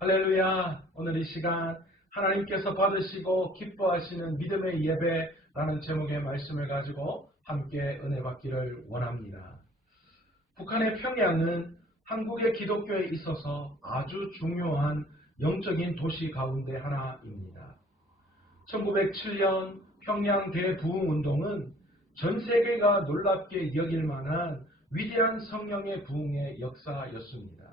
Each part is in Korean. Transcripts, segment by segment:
할렐루야. 오늘 이 시간 하나님께서 받으시고 기뻐하시는 믿음의 예배라는 제목의 말씀을 가지고 함께 은혜 받기를 원합니다. 북한의 평양은 한국의 기독교에 있어서 아주 중요한 영적인 도시 가운데 하나입니다. 1907년 평양 대부흥운동은 전 세계가 놀랍게 여길 만한 위대한 성령의 부흥의 역사였습니다.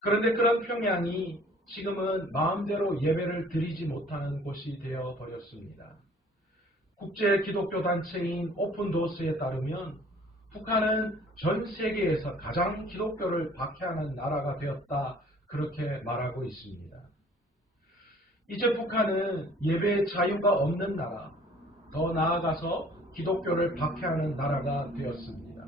그런데 그런 평양이 지금은 마음대로 예배를 드리지 못하는 곳이 되어버렸습니다. 국제 기독교 단체인 오픈도어스에 따르면 북한은 전 세계에서 가장 기독교를 박해하는 나라가 되었다, 그렇게 말하고 있습니다. 이제 북한은 예배의 자유가 없는 나라, 더 나아가서 기독교를 박해하는 나라가 되었습니다.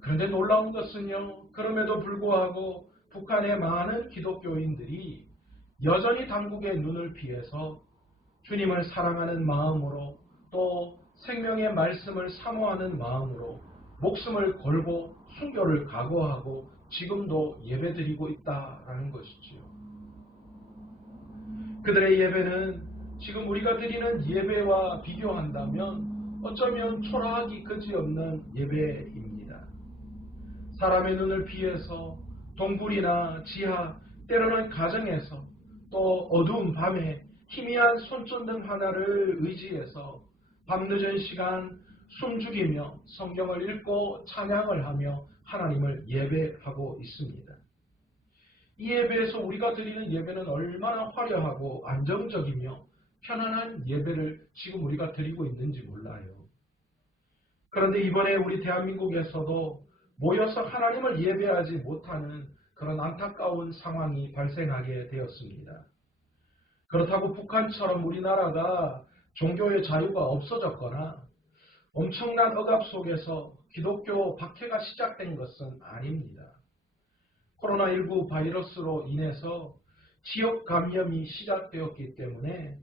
그런데 놀라운 것은요, 그럼에도 불구하고 북한의 많은 기독교인들이 여전히 당국의 눈을 피해서 주님을 사랑하는 마음으로, 또 생명의 말씀을 사모하는 마음으로 목숨을 걸고 순교를 각오하고 지금도 예배드리고 있다라는 것이지요. 그들의 예배는 지금 우리가 드리는 예배와 비교한다면 어쩌면 초라하기 그지없는 예배입니다. 사람의 눈을 피해서 동굴이나 지하, 때로는 가정에서, 또 어두운 밤에 희미한 손전등 하나를 의지해서 밤늦은 시간 숨죽이며 성경을 읽고 찬양을 하며 하나님을 예배하고 있습니다. 이 예배에서 우리가 드리는 예배는 얼마나 화려하고 안정적이며 편안한 예배를 지금 우리가 드리고 있는지 몰라요. 그런데 이번에 우리 대한민국에서도 모여서 하나님을 예배하지 못하는 그런 안타까운 상황이 발생하게 되었습니다. 그렇다고 북한처럼 우리나라가 종교의 자유가 없어졌거나 엄청난 억압 속에서 기독교 박해가 시작된 것은 아닙니다. 코로나19 바이러스로 인해서 지역 감염이 시작되었기 때문에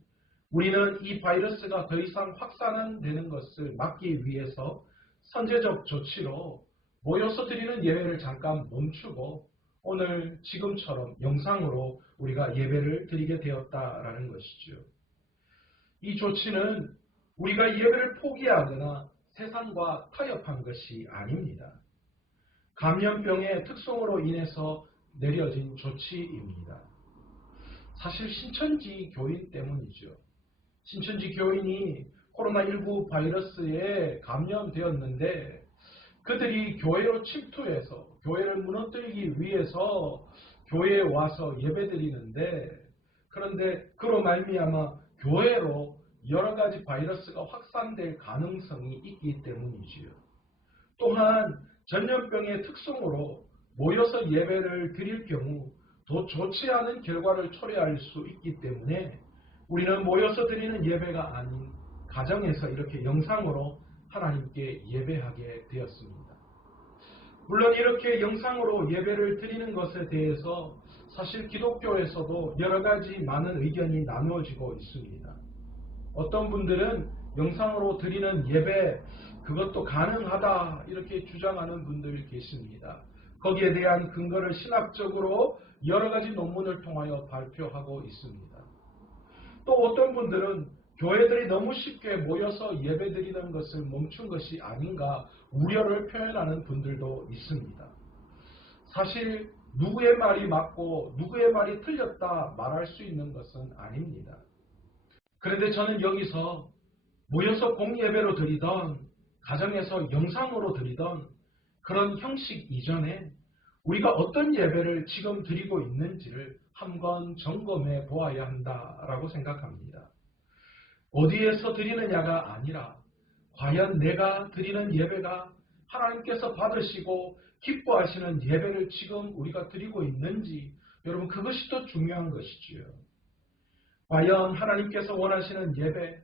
우리는 이 바이러스가 더 이상 확산되는 것을 막기 위해서 선제적 조치로 모여서 드리는 예배를 잠깐 멈추고 오늘 지금처럼 영상으로 우리가 예배를 드리게 되었다라는 것이죠. 이 조치는 우리가 예배를 포기하거나 세상과 타협한 것이 아닙니다. 감염병의 특성으로 인해서 내려진 조치입니다. 사실 신천지 교인 때문이죠. 신천지 교인이 코로나19 바이러스에 감염되었는데 그들이 교회로 침투해서 교회를 무너뜨리기 위해서 교회에 와서 예배드리는데, 그런데 그로 말미암아 교회로 여러 가지 바이러스가 확산될 가능성이 있기 때문이지요. 또한 전염병의 특성으로 모여서 예배를 드릴 경우 더 좋지 않은 결과를 초래할 수 있기 때문에 우리는 모여서 드리는 예배가 아닌 가정에서 이렇게 영상으로 하나님께 예배하게 되었습니다. 물론 이렇게 영상으로 예배를 드리는 것에 대해서 사실 기독교에서도 여러 가지 많은 의견이 나누어지고 있습니다. 어떤 분들은 영상으로 드리는 예배, 그것도 가능하다 이렇게 주장하는 분들이 계십니다. 거기에 대한 근거를 신학적으로 여러 가지 논문을 통하여 발표하고 있습니다. 또 어떤 분들은 교회들이 너무 쉽게 모여서 예배드리는 것을 멈춘 것이 아닌가 우려를 표현하는 분들도 있습니다. 사실 누구의 말이 맞고 누구의 말이 틀렸다 말할 수 있는 것은 아닙니다. 그런데 저는 여기서 모여서 공예배로 드리던, 가정에서 영상으로 드리던 그런 형식 이전에 우리가 어떤 예배를 지금 드리고 있는지를 한번 점검해 보아야 한다라고 생각합니다. 어디에서 드리느냐가 아니라 과연 내가 드리는 예배가 하나님께서 받으시고 기뻐하시는 예배를 지금 우리가 드리고 있는지, 여러분 그것이 더 중요한 것이지요. 과연 하나님께서 원하시는 예배,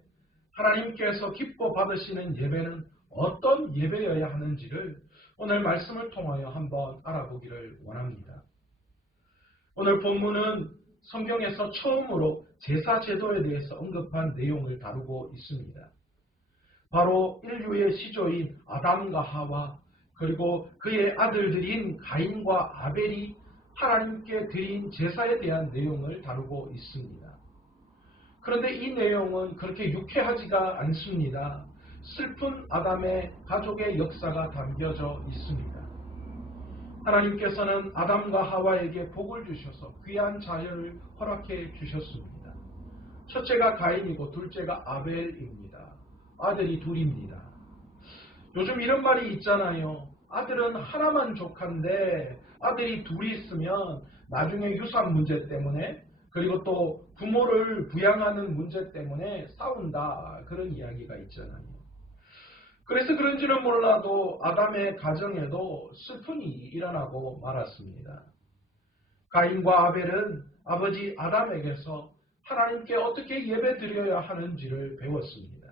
하나님께서 기뻐 받으시는 예배는 어떤 예배여야 하는지를 오늘 말씀을 통하여 한번 알아보기를 원합니다. 오늘 본문은 성경에서 처음으로 제사 제도에 대해서 언급한 내용을 다루고 있습니다. 바로 인류의 시조인 아담과 하와, 그리고 그의 아들들인 가인과 아벨이 하나님께 드린 제사에 대한 내용을 다루고 있습니다. 그런데 이 내용은 그렇게 유쾌하지가 않습니다. 슬픈 아담의 가족의 역사가 담겨져 있습니다. 하나님께서는 아담과 하와에게 복을 주셔서 귀한 자녀를 허락해 주셨습니다. 첫째가 가인이고 둘째가 아벨입니다. 아들이 둘입니다. 요즘 이런 말이 있잖아요. 아들은 하나만 족한데 아들이 둘이 있으면 나중에 유산 문제 때문에 그리고 또 부모를 부양하는 문제 때문에 싸운다. 그런 이야기가 있잖아요. 그래서 그런지는 몰라도 아담의 가정에도 슬픈 일이 일어나고 말았습니다. 가인과 아벨은 아버지 아담에게서 하나님께 어떻게 예배드려야 하는지를 배웠습니다.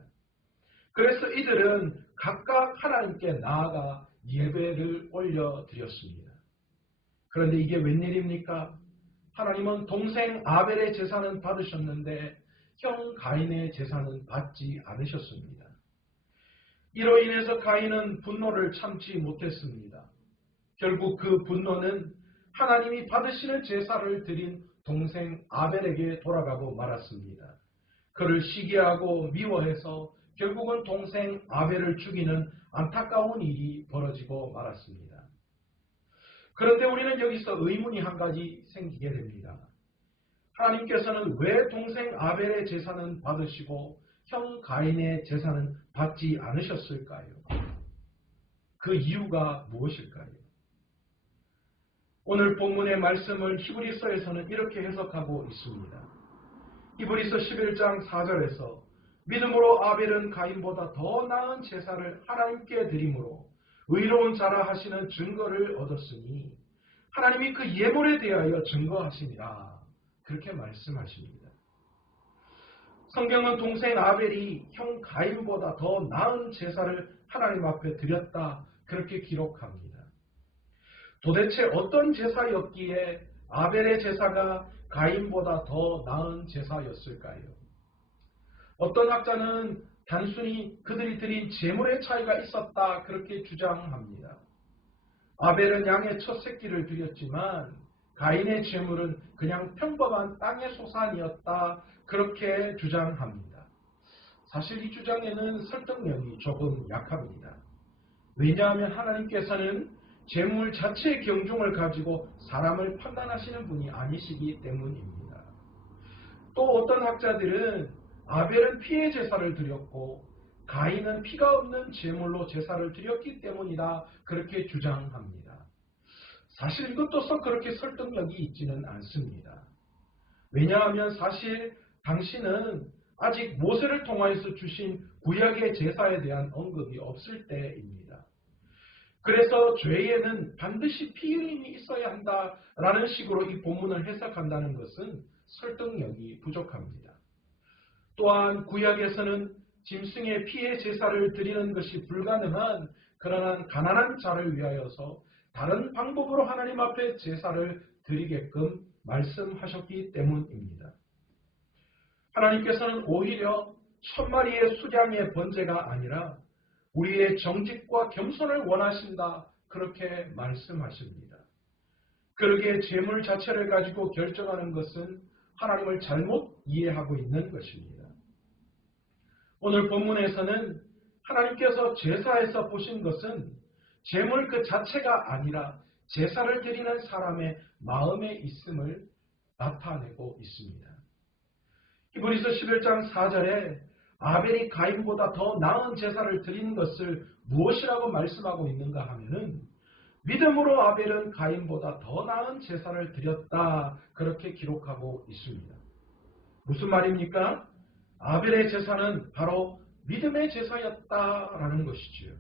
그래서 이들은 각각 하나님께 나아가 예배를 올려드렸습니다. 그런데 이게 웬일입니까? 하나님은 동생 아벨의 제사는 받으셨는데 형 가인의 제사는 받지 않으셨습니다. 이로 인해서 가인은 분노를 참지 못했습니다. 결국 그 분노는 하나님이 받으시는 제사를 드린 동생 아벨에게 돌아가고 말았습니다. 그를 시기하고 미워해서 결국은 동생 아벨을 죽이는 안타까운 일이 벌어지고 말았습니다. 그런데 우리는 여기서 의문이 한 가지 생기게 됩니다. 하나님께서는 왜 동생 아벨의 제사는 받으시고 형 가인의 제사는 받지 않으셨을까요? 그 이유가 무엇일까요? 오늘 본문의 말씀을 히브리서에서는 이렇게 해석하고 있습니다. 히브리서 11장 4절에서 믿음으로 아벨은 가인보다 더 나은 제사를 하나님께 드림으로 의로운 자라 하시는 증거를 얻었으니 하나님이 그 예물에 대하여 증거하시니라. 그렇게 말씀하십니다. 성경은 동생 아벨이 형 가인보다 더 나은 제사를 하나님 앞에 드렸다. 그렇게 기록합니다. 도대체 어떤 제사였기에 아벨의 제사가 가인보다 더 나은 제사였을까요? 어떤 학자는 단순히 그들이 드린 제물의 차이가 있었다. 그렇게 주장합니다. 아벨은 양의 첫 새끼를 드렸지만 가인의 제물은 그냥 평범한 땅의 소산이었다. 그렇게 주장합니다. 사실 이 주장에는 설득력이 조금 약합니다. 왜냐하면 하나님께서는 제물 자체의 경중을 가지고 사람을 판단하시는 분이 아니시기 때문입니다. 또 어떤 학자들은 아벨은 피의 제사를 드렸고 가인은 피가 없는 제물로 제사를 드렸기 때문이다. 그렇게 주장합니다. 사실 이것도 썩 그렇게 설득력이 있지는 않습니다. 왜냐하면 사실 당시는 아직 모세를 통하여서 주신 구약의 제사에 대한 언급이 없을 때입니다. 그래서 죄에는 반드시 피 흘림이 있어야 한다라는 식으로 이 본문을 해석한다는 것은 설득력이 부족합니다. 또한 구약에서는 짐승의 피의 제사를 드리는 것이 불가능한 그러한 가난한 자를 위하여서 다른 방법으로 하나님 앞에 제사를 드리게끔 말씀하셨기 때문입니다. 하나님께서는 오히려 1000마리의 수량의 번제가 아니라 우리의 정직과 겸손을 원하신다. 그렇게 말씀하십니다. 그러기에 제물 자체를 가지고 결정하는 것은 하나님을 잘못 이해하고 있는 것입니다. 오늘 본문에서는 하나님께서 제사에서 보신 것은 제물 그 자체가 아니라 제사를 드리는 사람의 마음에 있음을 나타내고 있습니다. 히브리서 11장 4절에 아벨이 가인보다 더 나은 제사를 드리는 것을 무엇이라고 말씀하고 있는가 하면은 믿음으로 아벨은 가인보다 더 나은 제사를 드렸다. 그렇게 기록하고 있습니다. 무슨 말입니까? 아벨의 제사는 바로 믿음의 제사였다라는 것이지요.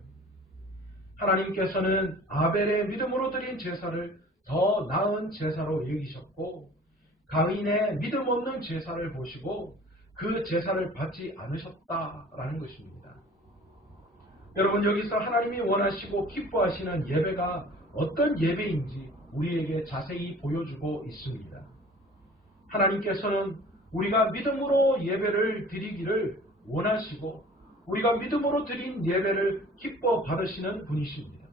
하나님께서는 아벨의 믿음으로 드린 제사를 더 나은 제사로 여기셨고 가인의 믿음 없는 제사를 보시고 그 제사를 받지 않으셨다라는 것입니다. 여러분 여기서 하나님이 원하시고 기뻐하시는 예배가 어떤 예배인지 우리에게 자세히 보여주고 있습니다. 하나님께서는 우리가 믿음으로 예배를 드리기를 원하시고 우리가 믿음으로 드린 예배를 기뻐 받으시는 분이십니다.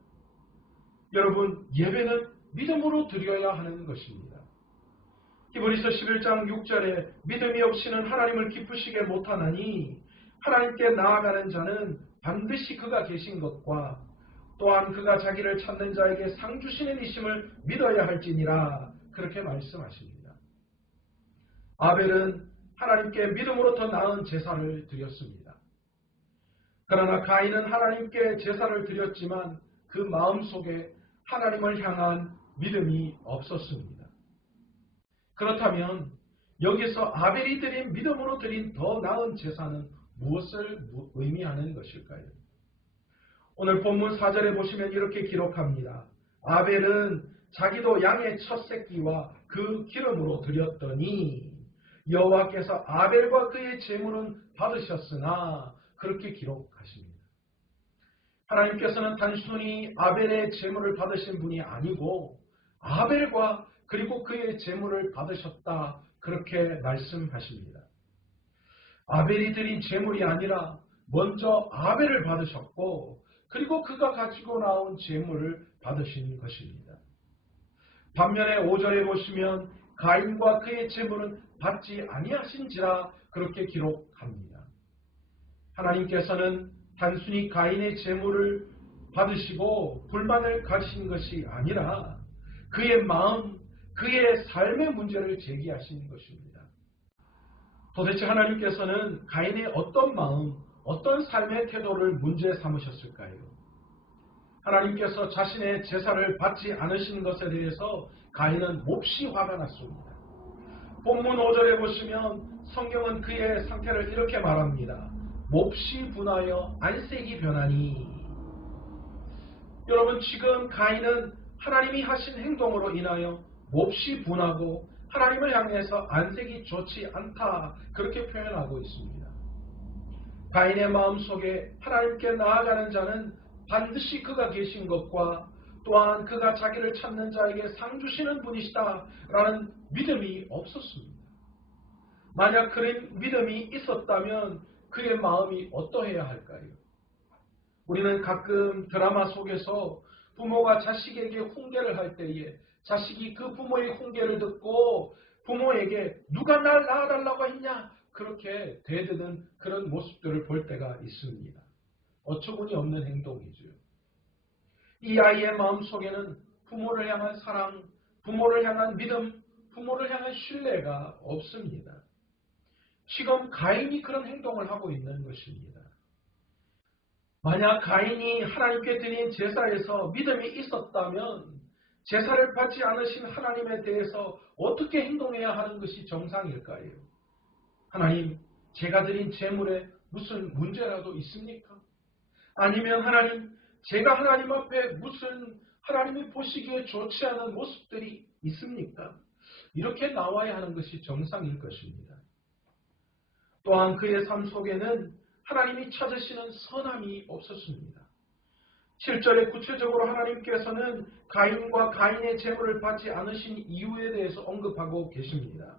여러분 예배는 믿음으로 드려야 하는 것입니다. 히브리서 11장 6절에 믿음이 없이는 하나님을 기쁘시게 못하나니 하나님께 나아가는 자는 반드시 그가 계신 것과 또한 그가 자기를 찾는 자에게 상 주시는 이심을 믿어야 할지니라 그렇게 말씀하십니다. 아벨은 하나님께 믿음으로 더 나은 제사를 드렸습니다. 그러나 가인은 하나님께 제사를 드렸지만 그 마음속에 하나님을 향한 믿음이 없었습니다. 그렇다면 여기서 아벨이 드린 믿음으로 드린 더 나은 제사는 무엇을 의미하는 것일까요? 오늘 본문 4절에 보시면 이렇게 기록합니다. 아벨은 자기도 양의 첫 새끼와 그 기름으로 드렸더니 여호와께서 아벨과 그의 제물은 받으셨으나 그렇게 기록하십니다. 하나님께서는 단순히 아벨의 제물을 받으신 분이 아니고 아벨과 그리고 그의 제물을 받으셨다 그렇게 말씀하십니다. 아벨이 드린 제물이 아니라 먼저 아벨을 받으셨고 그리고 그가 가지고 나온 제물을 받으신 것입니다. 반면에 5절에 보시면 가인과 그의 제물은 받지 아니하신지라 그렇게 기록합니다. 하나님께서는 단순히 가인의 제물을 받으시고 불만을 가지신 것이 아니라 그의 마음, 그의 삶의 문제를 제기하신 것입니다. 도대체 하나님께서는 가인의 어떤 마음, 어떤 삶의 태도를 문제 삼으셨을까요? 하나님께서 자신의 제사를 받지 않으신 것에 대해서 가인은 몹시 화가 났습니다. 본문 5절에 보시면 성경은 그의 상태를 이렇게 말합니다. 몹시 분하여 안색이 변하니. 여러분, 지금 가인은 하나님이 하신 행동으로 인하여 몹시 분하고 하나님을 향해서 안색이 좋지 않다 그렇게 표현하고 있습니다. 가인의 마음속에 하나님께 나아가는 자는 반드시 그가 계신 것과 또한 그가 자기를 찾는 자에게 상 주시는 분이시다 라는 믿음이 없었습니다. 만약 그런 믿음이 있었다면 그의 마음이 어떠해야 할까요? 우리는 가끔 드라마 속에서 부모가 자식에게 훈계를 할 때에 자식이 그 부모의 훈계를 듣고 부모에게 누가 날 낳아달라고 했냐 그렇게 대드는 그런 모습들을 볼 때가 있습니다. 어처구니 없는 행동이죠. 이 아이의 마음속에는 부모를 향한 사랑, 부모를 향한 믿음, 부모를 향한 신뢰가 없습니다. 지금 가인이 그런 행동을 하고 있는 것입니다. 만약 가인이 하나님께 드린 제사에서 믿음이 있었다면 제사를 받지 않으신 하나님에 대해서 어떻게 행동해야 하는 것이 정상일까요? 하나님, 제가 드린 제물에 무슨 문제라도 있습니까? 아니면 하나님, 제가 하나님 앞에 무슨 하나님이 보시기에 좋지 않은 모습들이 있습니까? 이렇게 나와야 하는 것이 정상일 것입니다. 또한 그의 삶 속에는 하나님이 찾으시는 선함이 없었습니다. 7절에 구체적으로 하나님께서는 가인과 가인의 제물을 받지 않으신 이유에 대해서 언급하고 계십니다.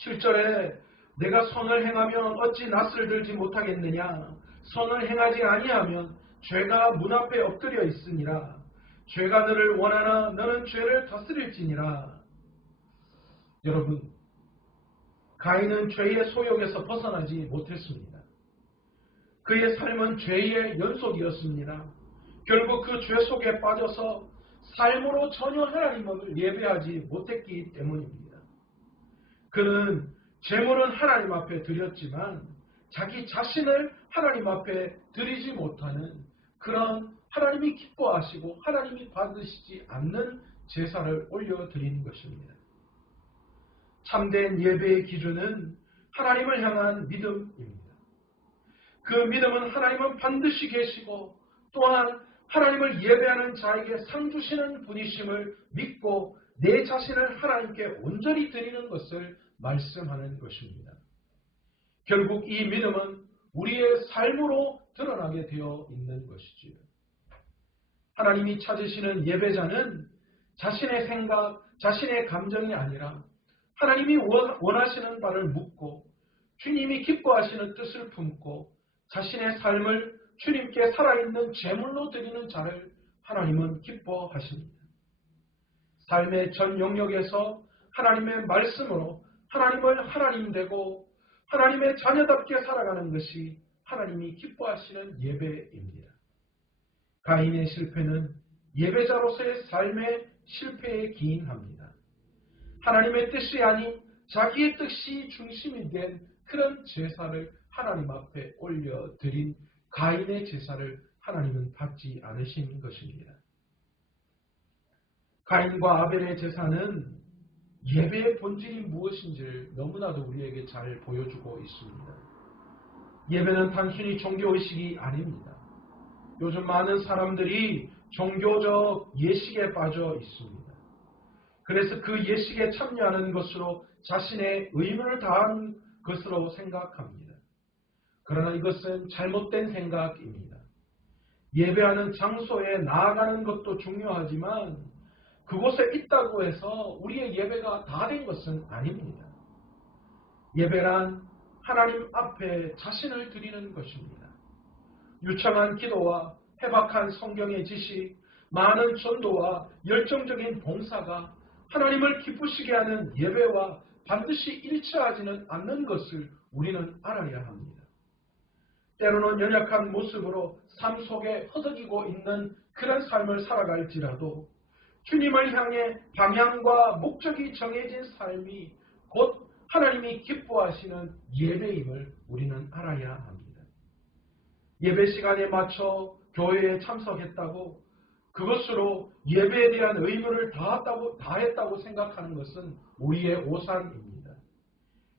7절에 내가 선을 행하면 어찌 낯을 들지 못하겠느냐. 선을 행하지 아니하면 죄가 문 앞에 엎드려 있으니라. 죄가 너를 원하나 너는 죄를 다스릴지니라. 여러분, 가인은 죄의 소욕에서 벗어나지 못했습니다. 그의 삶은 죄의 연속이었습니다. 결국 그 죄 속에 빠져서 삶으로 전혀 하나님을 예배하지 못했기 때문입니다. 그는 제물은 하나님 앞에 드렸지만 자기 자신을 하나님 앞에 드리지 못하는 그런 하나님이 기뻐하시고 하나님이 받으시지 않는 제사를 올려드린 것입니다. 참된 예배의 기준은 하나님을 향한 믿음입니다. 그 믿음은 하나님은 반드시 계시고 또한 하나님을 예배하는 자에게 상 주시는 분이심을 믿고 내 자신을 하나님께 온전히 드리는 것을 말씀하는 것입니다. 결국 이 믿음은 우리의 삶으로 드러나게 되어 있는 것이지요. 하나님이 찾으시는 예배자는 자신의 생각, 자신의 감정이 아니라 하나님이 원하시는 바를 묻고 주님이 기뻐하시는 뜻을 품고 자신의 삶을 주님께 살아있는 제물로 드리는 자를 하나님은 기뻐하십니다. 삶의 전 영역에서 하나님의 말씀으로 하나님을 하나님 되고 하나님의 자녀답게 살아가는 것이 하나님이 기뻐하시는 예배입니다. 가인의 실패는 예배자로서의 삶의 실패에 기인합니다. 하나님의 뜻이 아닌 자기의 뜻이 중심이 된 그런 제사를 하나님 앞에 올려드린 가인의 제사를 하나님은 받지 않으신 것입니다. 가인과 아벨의 제사는 예배의 본질이 무엇인지를 너무나도 우리에게 잘 보여주고 있습니다. 예배는 단순히 종교의식이 아닙니다. 요즘 많은 사람들이 종교적 예식에 빠져 있습니다. 그래서 그 예식에 참여하는 것으로 자신의 의무를 다한 것으로 생각합니다. 그러나 이것은 잘못된 생각입니다. 예배하는 장소에 나아가는 것도 중요하지만 그곳에 있다고 해서 우리의 예배가 다 된 것은 아닙니다. 예배란 하나님 앞에 자신을 드리는 것입니다. 유창한 기도와 해박한 성경의 지식, 많은 전도와 열정적인 봉사가 하나님을 기쁘시게 하는 예배와 반드시 일치하지는 않는 것을 우리는 알아야 합니다. 때로는 연약한 모습으로 삶 속에 허덕이고 있는 그런 삶을 살아갈지라도 주님을 향해 방향과 목적이 정해진 삶이 곧 하나님이 기뻐하시는 예배임을 우리는 알아야 합니다. 예배 시간에 맞춰 교회에 참석했다고 그것으로 예배에 대한 의무를 다했다고 생각하는 것은 우리의 오산입니다.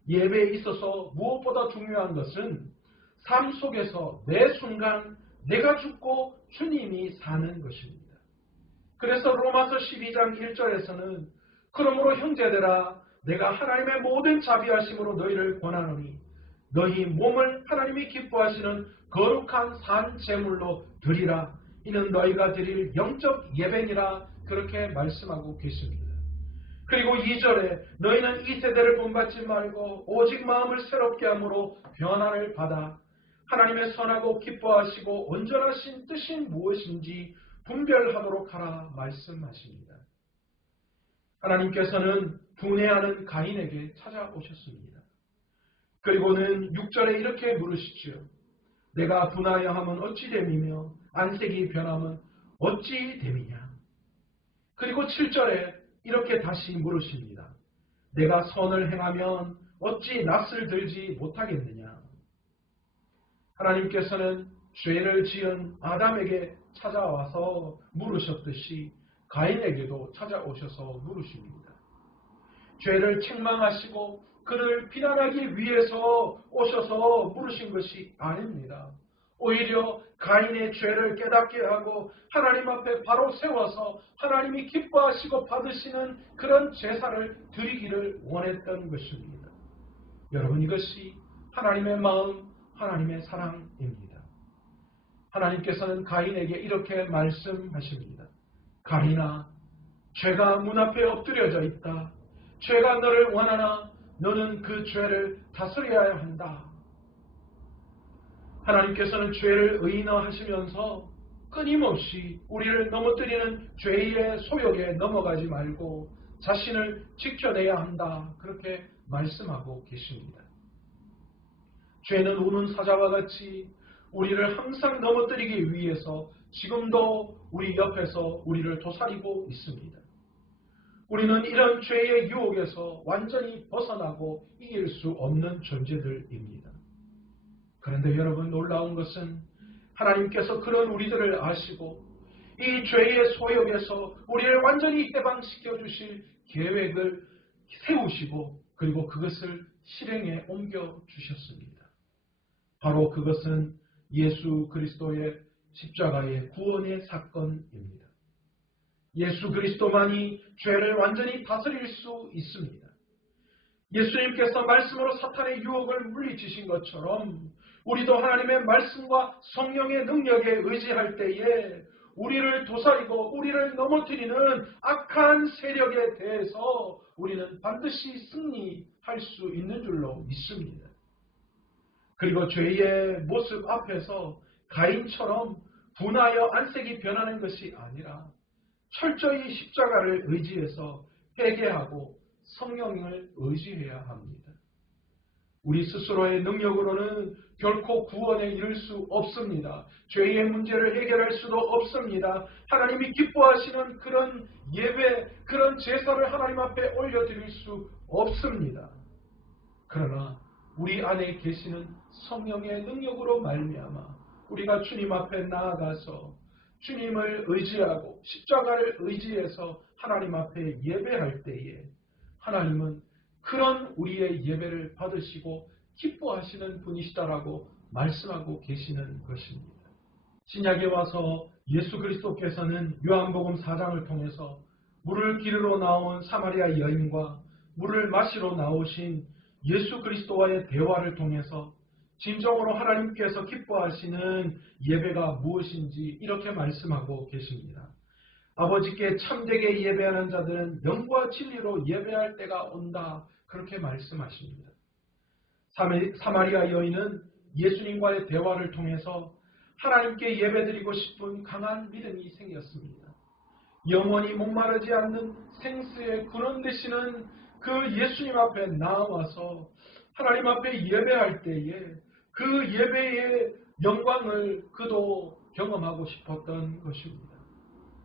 예배에 있어서 무엇보다 중요한 것은 삶 속에서 매 순간 내가 죽고 주님이 사는 것입니다. 그래서 로마서 12장 1절에서는 그러므로 형제들아 내가 하나님의 모든 자비하심으로 너희를 권하노니 너희 몸을 하나님이 기뻐하시는 거룩한 산 제물로 드리라. 이는 너희가 드릴 영적 예배니라. 그렇게 말씀하고 계십니다. 그리고 2절에 너희는 이 세대를 본받지 말고 오직 마음을 새롭게 함으로 변화를 받아 하나님의 선하고 기뻐하시고 온전하신 뜻이 무엇인지 분별하도록 하라 말씀하십니다. 하나님께서는 분해하는 가인에게 찾아오셨습니다. 그리고는 6절에 이렇게 물으시죠. 내가 분하여 함은 어찌 됨이며 안색이 변함은 어찌 됨이냐. 그리고 7절에 이렇게 다시 물으십니다. 내가 선을 행하면 어찌 낯을 들지 못하겠느냐. 하나님께서는 죄를 지은 아담에게 찾아와서 물으셨듯이 가인에게도 찾아오셔서 물으십니다. 죄를 책망하시고 그를 비난하기 위해서 오셔서 물으신 것이 아닙니다. 오히려 가인의 죄를 깨닫게 하고 하나님 앞에 바로 세워서 하나님이 기뻐하시고 받으시는 그런 제사를 드리기를 원했던 것입니다. 여러분, 이것이 하나님의 마음, 하나님의 사랑입니다. 하나님께서는 가인에게 이렇게 말씀하십니다. 가인아, 죄가 문 앞에 엎드려져 있다. 죄가 너를 원하나 너는 그 죄를 다스려야 한다. 하나님께서는 죄를 의인화하시면서 끊임없이 우리를 넘어뜨리는 죄의 소욕에 넘어가지 말고 자신을 지켜내야 한다. 그렇게 말씀하고 계십니다. 죄는 우는 사자와 같이 우리를 항상 넘어뜨리기 위해서 지금도 우리 옆에서 우리를 도사리고 있습니다. 우리는 이런 죄의 유혹에서 완전히 벗어나고 이길 수 없는 존재들입니다. 그런데 여러분, 놀라운 것은 하나님께서 그런 우리들을 아시고 이 죄의 소욕에서 우리를 완전히 해방시켜 주실 계획을 세우시고 그리고 그것을 실행에 옮겨 주셨습니다. 바로 그것은 예수 그리스도의 십자가의 구원의 사건입니다. 예수 그리스도만이 죄를 완전히 다스릴 수 있습니다. 예수님께서 말씀으로 사탄의 유혹을 물리치신 것처럼 우리도 하나님의 말씀과 성령의 능력에 의지할 때에 우리를 도사리고 우리를 넘어뜨리는 악한 세력에 대해서 우리는 반드시 승리할 수 있는 줄로 믿습니다. 그리고 죄의 모습 앞에서 가인처럼 분하여 안색이 변하는 것이 아니라 철저히 십자가를 의지해서 회개하고 성령을 의지해야 합니다. 우리 스스로의 능력으로는 결코 구원에 이를 수 없습니다. 죄의 문제를 해결할 수도 없습니다. 하나님이 기뻐하시는 그런 예배, 그런 제사를 하나님 앞에 올려드릴 수 없습니다. 그러나 우리 안에 계시는 성령의 능력으로 말미암아 우리가 주님 앞에 나아가서 주님을 의지하고 십자가를 의지해서 하나님 앞에 예배할 때에 하나님은 그런 우리의 예배를 받으시고 기뻐하시는 분이시다라고 말씀하고 계시는 것입니다. 신약에 와서 예수 그리스도께서는 요한복음 4장을 통해서 물을 기르러 나온 사마리아 여인과 물을 마시러 나오신 예수 그리스도와의 대화를 통해서 진정으로 하나님께서 기뻐하시는 예배가 무엇인지 이렇게 말씀하고 계십니다. 아버지께 참되게 예배하는 자들은 영과 진리로 예배할 때가 온다. 그렇게 말씀하십니다. 사마리아 여인은 예수님과의 대화를 통해서 하나님께 예배드리고 싶은 강한 믿음이 생겼습니다. 영원히 목마르지 않는 생수의 근원 되시는 그 예수님 앞에 나와서 하나님 앞에 예배할 때에 그 예배의 영광을 그도 경험하고 싶었던 것입니다.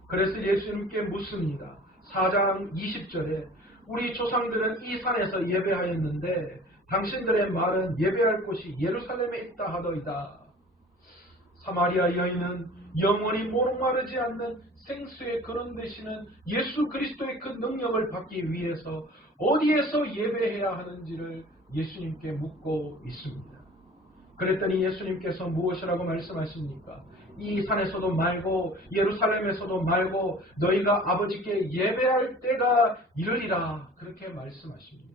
그래서 예수님께 묻습니다. 4장 20절에 우리 조상들은 이 산에서 예배하였는데 당신들의 말은 예배할 곳이 예루살렘에 있다 하더이다. 사마리아 여인은 영원히 목마르지 않는 생수의 근원 되시는 예수 그리스도의 그 능력을 받기 위해서 어디에서 예배해야 하는지를 예수님께 묻고 있습니다. 그랬더니 예수님께서 무엇이라고 말씀하십니까? 이 산에서도 말고 예루살렘에서도 말고 너희가 아버지께 예배할 때가 이르리라. 그렇게 말씀하십니다.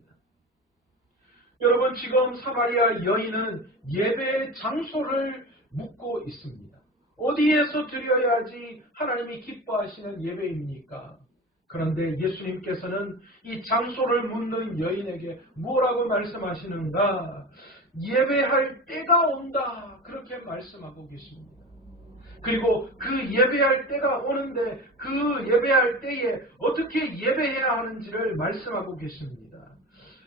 여러분, 지금 사마리아 여인은 예배의 장소를 묻고 있습니다. 어디에서 드려야지 하나님이 기뻐하시는 예배입니까? 그런데 예수님께서는 이 장소를 묻는 여인에게 뭐라고 말씀하시는가? 예배할 때가 온다. 그렇게 말씀하고 계십니다. 그리고 그 예배할 때가 오는데 그 예배할 때에 어떻게 예배해야 하는지를 말씀하고 계십니다.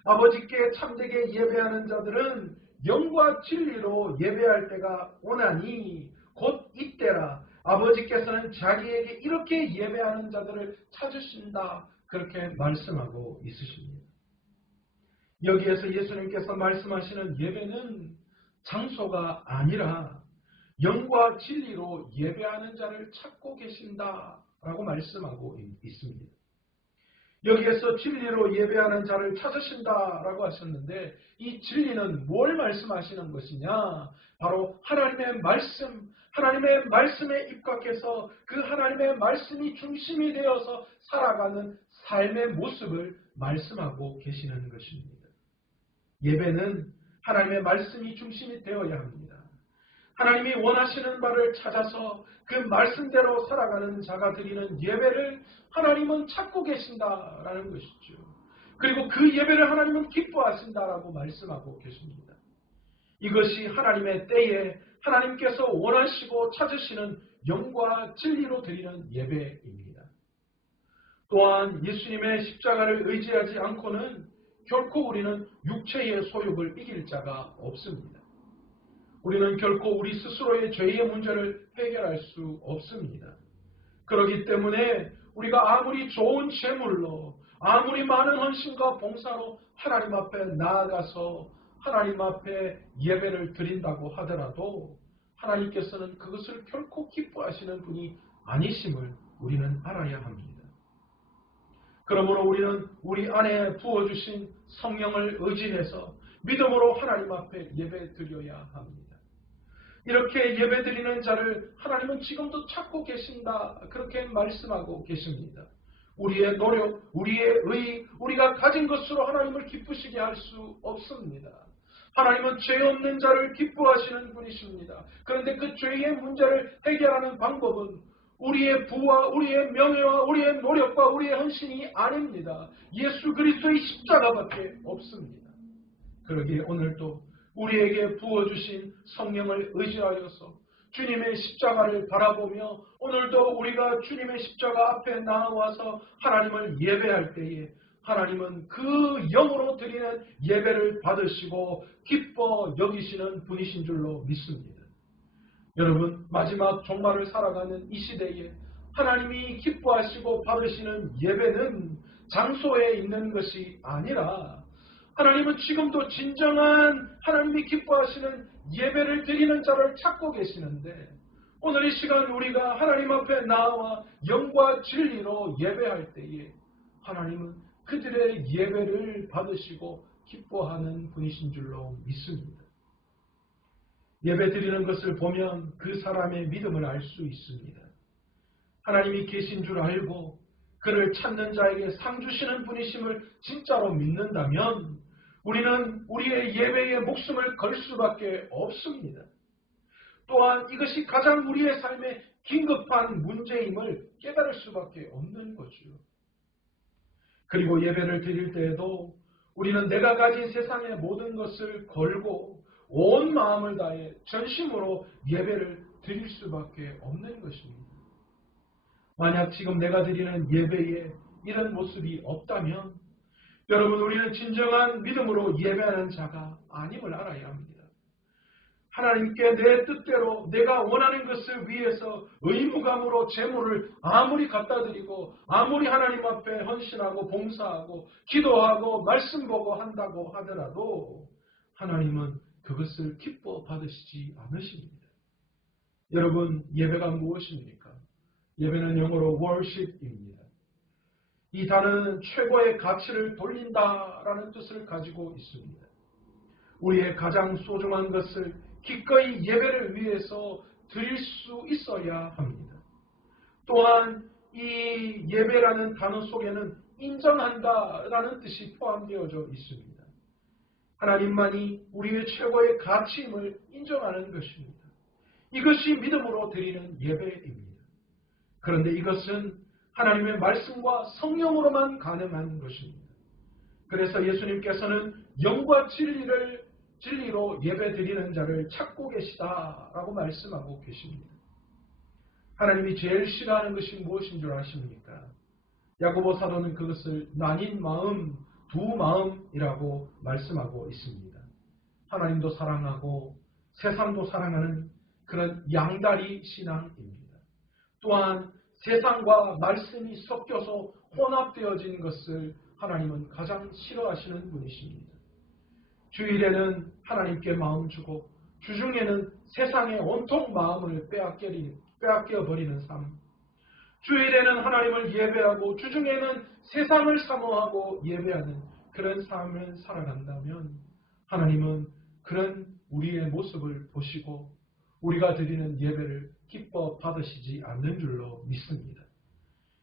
아버지께 참되게 예배하는 자들은 영과 진리로 예배할 때가 오나니 곧 이때라. 아버지께서는 자기에게 이렇게 예배하는 자들을 찾으신다. 그렇게 말씀하고 있으십니다. 여기에서 예수님께서 말씀하시는 예배는 장소가 아니라 영과 진리로 예배하는 자를 찾고 계신다라고 말씀하고 있습니다. 여기에서 진리로 예배하는 자를 찾으신다라고 하셨는데 이 진리는 뭘 말씀하시는 것이냐? 바로 하나님의 말씀, 하나님의 말씀에 입각해서 그 하나님의 말씀이 중심이 되어서 살아가는 삶의 모습을 말씀하고 계시는 것입니다. 예배는 하나님의 말씀이 중심이 되어야 합니다. 하나님이 원하시는 바를 찾아서 그 말씀대로 살아가는 자가 드리는 예배를 하나님은 찾고 계신다라는 것이죠. 그리고 그 예배를 하나님은 기뻐하신다라고 말씀하고 계십니다. 이것이 하나님의 때에 하나님께서 원하시고 찾으시는 영과 진리로 드리는 예배입니다. 또한 예수님의 십자가를 의지하지 않고는 결코 우리는 육체의 소욕을 이길 자가 없습니다. 우리는 결코 우리 스스로의 죄의 문제를 해결할 수 없습니다. 그렇기 때문에 우리가 아무리 좋은 제물로 아무리 많은 헌신과 봉사로 하나님 앞에 나아가서 하나님 앞에 예배를 드린다고 하더라도 하나님께서는 그것을 결코 기뻐하시는 분이 아니심을 우리는 알아야 합니다. 그러므로 우리는 우리 안에 부어주신 성령을 의지해서 믿음으로 하나님 앞에 예배 드려야 합니다. 이렇게 예배드리는 자를 하나님은 지금도 찾고 계신다. 그렇게 말씀하고 계십니다. 우리의 노력, 우리의 의, 우리가 가진 것으로 하나님을 기쁘시게 할 수 없습니다. 하나님은 죄 없는 자를 기뻐하시는 분이십니다. 그런데 그 죄의 문제를 해결하는 방법은 우리의 부와 우리의 명예와 우리의 노력과 우리의 헌신이 아닙니다. 예수 그리스도의 십자가밖에 없습니다. 그러기에 오늘도 우리에게 부어주신 성령을 의지하여서 주님의 십자가를 바라보며 오늘도 우리가 주님의 십자가 앞에 나와서 하나님을 예배할 때에 하나님은 그 영으로 드리는 예배를 받으시고 기뻐 여기시는 분이신 줄로 믿습니다. 여러분, 마지막 종말을 살아가는 이 시대에 하나님이 기뻐하시고 받으시는 예배는 장소에 있는 것이 아니라 하나님은 지금도 진정한 하나님이 기뻐하시는 예배를 드리는 자를 찾고 계시는데 오늘 이 시간 우리가 하나님 앞에 나와 영과 진리로 예배할 때에 하나님은 그들의 예배를 받으시고 기뻐하는 분이신 줄로 믿습니다. 예배 드리는 것을 보면 그 사람의 믿음을 알 수 있습니다. 하나님이 계신 줄 알고 그를 찾는 자에게 상 주시는 분이심을 진짜로 믿는다면 우리는 우리의 예배에 목숨을 걸 수밖에 없습니다. 또한 이것이 가장 우리의 삶에 긴급한 문제임을 깨달을 수밖에 없는 거죠. 그리고 예배를 드릴 때에도 우리는 내가 가진 세상의 모든 것을 걸고 온 마음을 다해 전심으로 예배를 드릴 수밖에 없는 것입니다. 만약 지금 내가 드리는 예배에 이런 모습이 없다면 여러분, 우리는 진정한 믿음으로 예배하는 자가 아님을 알아야 합니다. 하나님께 내 뜻대로 내가 원하는 것을 위해서 의무감으로 재물을 아무리 갖다 드리고 아무리 하나님 앞에 헌신하고 봉사하고 기도하고 말씀 보고 한다고 하더라도 하나님은 그것을 기뻐 받으시지 않으십니다. 여러분, 예배가 무엇입니까? 예배는 영어로 worship입니다. 이 단어는 최고의 가치를 돌린다라는 뜻을 가지고 있습니다. 우리의 가장 소중한 것을 기꺼이 예배를 위해서 드릴 수 있어야 합니다. 또한 이 예배라는 단어 속에는 인정한다라는 뜻이 포함되어져 있습니다. 하나님만이 우리의 최고의 가치임을 인정하는 것입니다. 이것이 믿음으로 드리는 예배입니다. 그런데 이것은 하나님의 말씀과 성령으로만 가능한 것입니다. 그래서 예수님께서는 영과 진리로 예배드리는 자를 찾고 계시다라고 말씀하고 계십니다. 하나님이 제일 싫어하는 것이 무엇인 줄 아십니까? 야고보 사도는 그것을 나뉜 마음, 두 마음이라고 말씀하고 있습니다. 하나님도 사랑하고 세상도 사랑하는 그런 양다리 신앙입니다. 또한 세상과 말씀이 섞여서 혼합되어진 것을 하나님은 가장 싫어하시는 분이십니다. 주일에는 하나님께 마음 주고 주중에는 세상에 온통 마음을 빼앗겨버리는 삶, 주일에는 하나님을 예배하고 주중에는 세상을 사모하고 예배하는 그런 삶을 살아간다면 하나님은 그런 우리의 모습을 보시고 우리가 드리는 예배를 기뻐 받으시지 않는 줄로 믿습니다.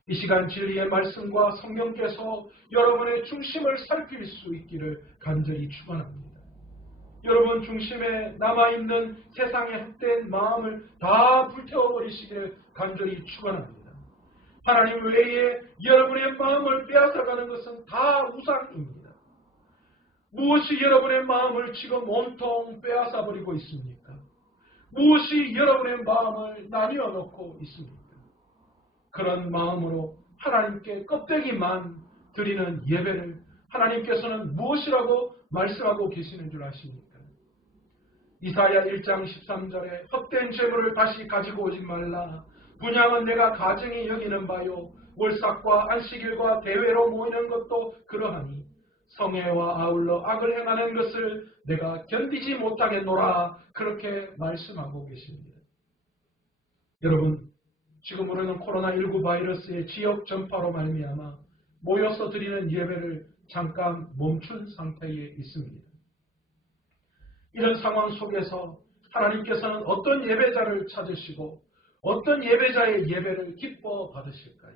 이 시간 진리의 말씀과 성령께서 여러분의 중심을 살필 수 있기를 간절히 축원합니다. 여러분 중심에 남아있는 세상의 헛된 마음을 다 불태워버리시기를 간절히 축원합니다. 하나님 외에 여러분의 마음을 빼앗아가는 것은 다 우상입니다. 무엇이 여러분의 마음을 지금 온통 빼앗아버리고 있습니까? 무엇이 여러분의 마음을 나뉘어 놓고 있습니까? 그런 마음으로 하나님께 껍데기만 드리는 예배를 하나님께서는 무엇이라고 말씀하고 계시는 줄 아십니까? 이사야 1장 13절에 헛된 재물을 다시 가지고 오지 말라. 분향은 내가 가증히 여기는 바요. 월삭과 안식일과 대회로 모이는 것도 그러하니 성회와 아울러 악을 행하는 것을 내가 견디지 못하겠노라. 그렇게 말씀하고 계십니다. 여러분, 지금 우리는 코로나19 바이러스의 지역 전파로 말미암아 모여서 드리는 예배를 잠깐 멈춘 상태에 있습니다. 이런 상황 속에서 하나님께서는 어떤 예배자를 찾으시고 어떤 예배자의 예배를 기뻐 받으실까요?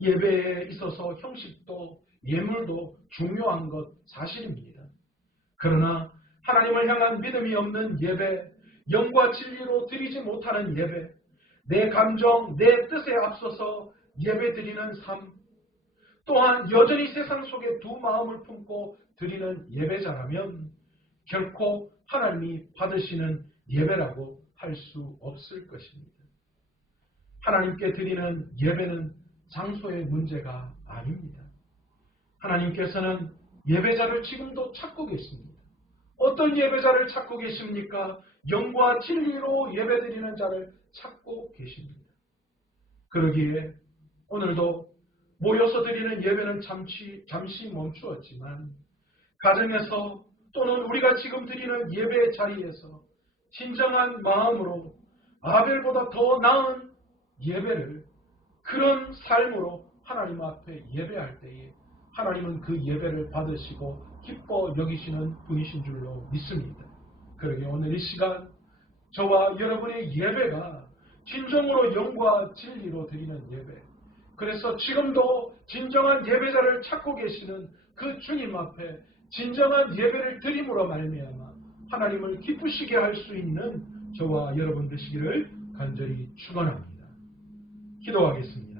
예배에 있어서 형식도 예물도 중요한 것 사실입니다. 그러나 하나님을 향한 믿음이 없는 예배, 영과 진리로 드리지 못하는 예배, 내 감정, 내 뜻에 앞서서 예배드리는 삶, 또한 여전히 세상 속에 두 마음을 품고 드리는 예배자라면 결코 하나님이 받으시는 예배라고 할 수 없을 것입니다. 하나님께 드리는 예배는 장소의 문제가 아닙니다. 하나님께서는 예배자를 지금도 찾고 계십니다. 어떤 예배자를 찾고 계십니까? 영과 진리로 예배드리는 자를 찾고 계십니다. 그러기에 오늘도 모여서 드리는 예배는 잠시 멈추었지만 가정에서 또는 우리가 지금 드리는 예배 자리에서 진정한 마음으로 아벨보다 더 나은 예배를 그런 삶으로 하나님 앞에 예배할 때에 하나님은 그 예배를 받으시고 기뻐 여기시는 분이신 줄로 믿습니다. 그러게 오늘 이 시간 저와 여러분의 예배가 진정으로 영과 진리로 드리는 예배, 그래서 지금도 진정한 예배자를 찾고 계시는 그 주님 앞에 진정한 예배를 드림으로 말미암아 하나님을 기쁘시게 할 수 있는 저와 여러분 되시기를 간절히 축원합니다. 기도하겠습니다.